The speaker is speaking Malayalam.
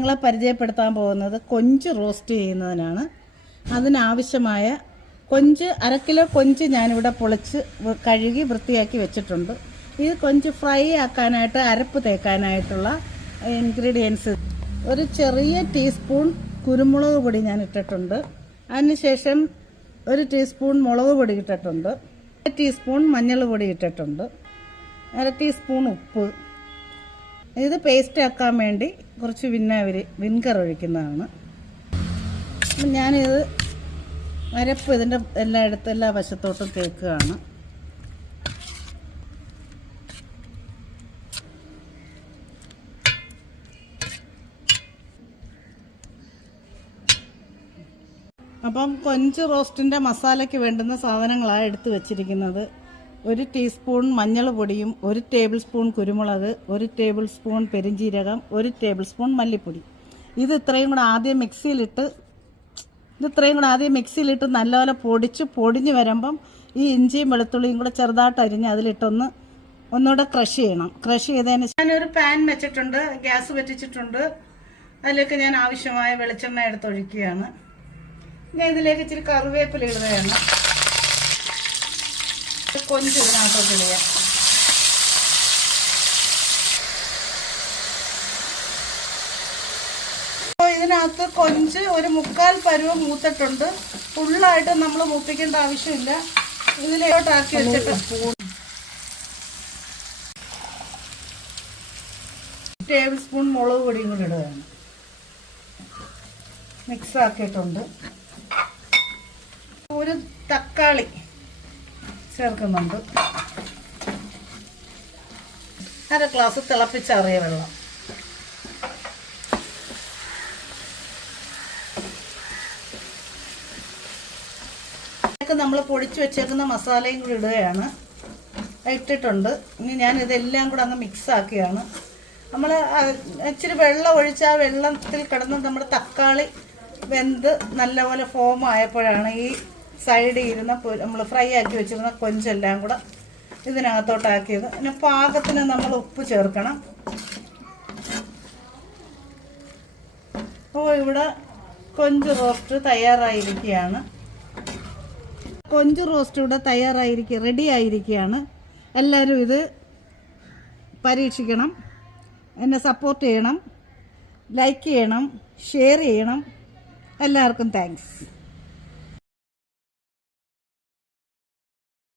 നിങ്ങളെ പരിചയപ്പെടുത്താൻ പോകുന്നത് കൊഞ്ച് റോസ്റ്റ് ചെയ്യുന്നതിനാണ്. അതിനാവശ്യമായ കൊഞ്ച് അര കിലോ കൊഞ്ച് ഞാനിവിടെ പൊളിച്ച് കഴുകി വൃത്തിയാക്കി വെച്ചിട്ടുണ്ട്. ഇത് കൊഞ്ച് ഫ്രൈ ആക്കാനായിട്ട് അരപ്പ് തേക്കാനായിട്ടുള്ള ഇൻഗ്രീഡിയൻസ് ഒരു ചെറിയ ടീസ്പൂൺ കുരുമുളക് പൊടി ഞാൻ ഇട്ടിട്ടുണ്ട്. അതിനുശേഷം ഒരു ടീസ്പൂൺ മുളക് പൊടി ഇട്ടിട്ടുണ്ട്. ടീസ്പൂൺ മഞ്ഞൾ പൊടി ഇട്ടിട്ടുണ്ട്. അര ടീസ്പൂൺ ഉപ്പ്. ഇത് പേസ്റ്റ് ആക്കാൻ വേണ്ടി കുറച്ച് വിന്നാവരി വിൻകർ ഒഴിക്കുന്നതാണ്. അപ്പം ഞാനിത് വരപ്പ് ഇതിന്റെ എല്ലായിടത്തും എല്ലാ വശത്തോട്ടും തേക്കുകയാണ്. അപ്പം കൊഞ്ച് റോസ്റ്റിന്റെ മസാലയ്ക്ക് വേണ്ടുന്ന സാധനങ്ങളാണ് എടുത്തു വെച്ചിരിക്കുന്നത്. ഒരു ടീസ്പൂൺ മഞ്ഞൾ പൊടിയും ഒരു ടേബിൾ സ്പൂൺ കുരുമുളക് ഒരു ടേബിൾ സ്പൂൺ പെരിഞ്ജീരകം ഒരു ടേബിൾ സ്പൂൺ മല്ലിപ്പൊടി. ഇത് ഇത്രയും കൂടെ ആദ്യം മിക്സിയിലിട്ട് ഇത് ഇത്രയും കൂടെ ആദ്യം മിക്സിയിലിട്ട് നല്ലപോലെ പൊടിച്ച് പൊടിഞ്ഞ് വരുമ്പം ഈ ഇഞ്ചിയും വെളുത്തുള്ളിയും കൂടെ ചെറുതായിട്ട് അരിഞ്ഞ് അതിലിട്ടൊന്ന് ഒന്നുകൂടെ ക്രഷ് ചെയ്യണം. ക്രഷ് ചെയ്തതിന് ഞാനൊരു പാൻ വെച്ചിട്ടുണ്ട് ഗ്യാസ് വെച്ചിട്ടുണ്ട് അതിലേക്ക് ഞാൻ ആവശ്യമായ വെളിച്ചെണ്ണ എടുത്തൊഴിക്കുകയാണ്. ഞാൻ ഇതിലേക്ക് ഇച്ചിരി കറിവേപ്പില ഇടുകയാണ് കൊഞ്ച് ഇതിനകത്തോട്ട് ഇടുക. അപ്പോൾ ഇതിനകത്ത് കൊഞ്ച് ഒരു മുക്കാൽ പരുവ് മൂത്തിട്ടുണ്ട്. ഫുള്ളായിട്ട് നമ്മൾ മൂപ്പിക്കേണ്ട ആവശ്യമില്ല. ഇതിലോട്ടാക്കി വെച്ചിട്ട് സ്പൂൺ ടേബിൾ സ്പൂൺ മുളക് പൊടിയും കൂടി ഇടുകയാണ് മിക്സ് ആക്കിയിട്ടുണ്ട്. ഒരു തക്കാളി ചേർക്കുന്നുണ്ട് അര ഗ്ലാസ് തിളപ്പിച്ചറിയ വെള്ളം. നമ്മൾ പൊടിച്ചു വെച്ചേക്കുന്ന മസാലയും കൂടി ഇടുകയാണ്. ഇട്ടിട്ടുണ്ട്. ഇനി ഞാൻ ഇതെല്ലാം കൂടെ അങ്ങ് മിക്സ് ആക്കിയാണ് നമ്മൾ ഇച്ചിരി വെള്ളം ഒഴിച്ച് ആ വെള്ളത്തിൽ കിടന്ന് നമ്മുടെ തക്കാളി വെന്ത് നല്ലപോലെ ഫോം ആയപ്പോഴാണ് ഈ സൈഡിൽ ഇരുന്ന നമ്മൾ ഫ്രൈ ആക്കി വെച്ചിരുന്ന കൊഞ്ചെല്ലാം കൂടെ ഇതിനകത്തോട്ടാക്കിയത്. പിന്നെ പാകത്തിന് നമ്മൾ ഉപ്പ് ചേർക്കണം. അപ്പോൾ ഇവിടെ കൊഞ്ച് റോസ്റ്റ് തയ്യാറായിരിക്കുകയാണ്. കൊഞ്ച് റോസ്റ്റ് ഇവിടെ തയ്യാറായിരിക്കുക റെഡി ആയിരിക്കുകയാണ്. എല്ലാവരും ഇത് പരീക്ഷിക്കണം. എന്നെ സപ്പോർട്ട് ചെയ്യണം. ലൈക്ക് ചെയ്യണം. ഷെയർ ചെയ്യണം. എല്ലാവർക്കും താങ്ക്സ്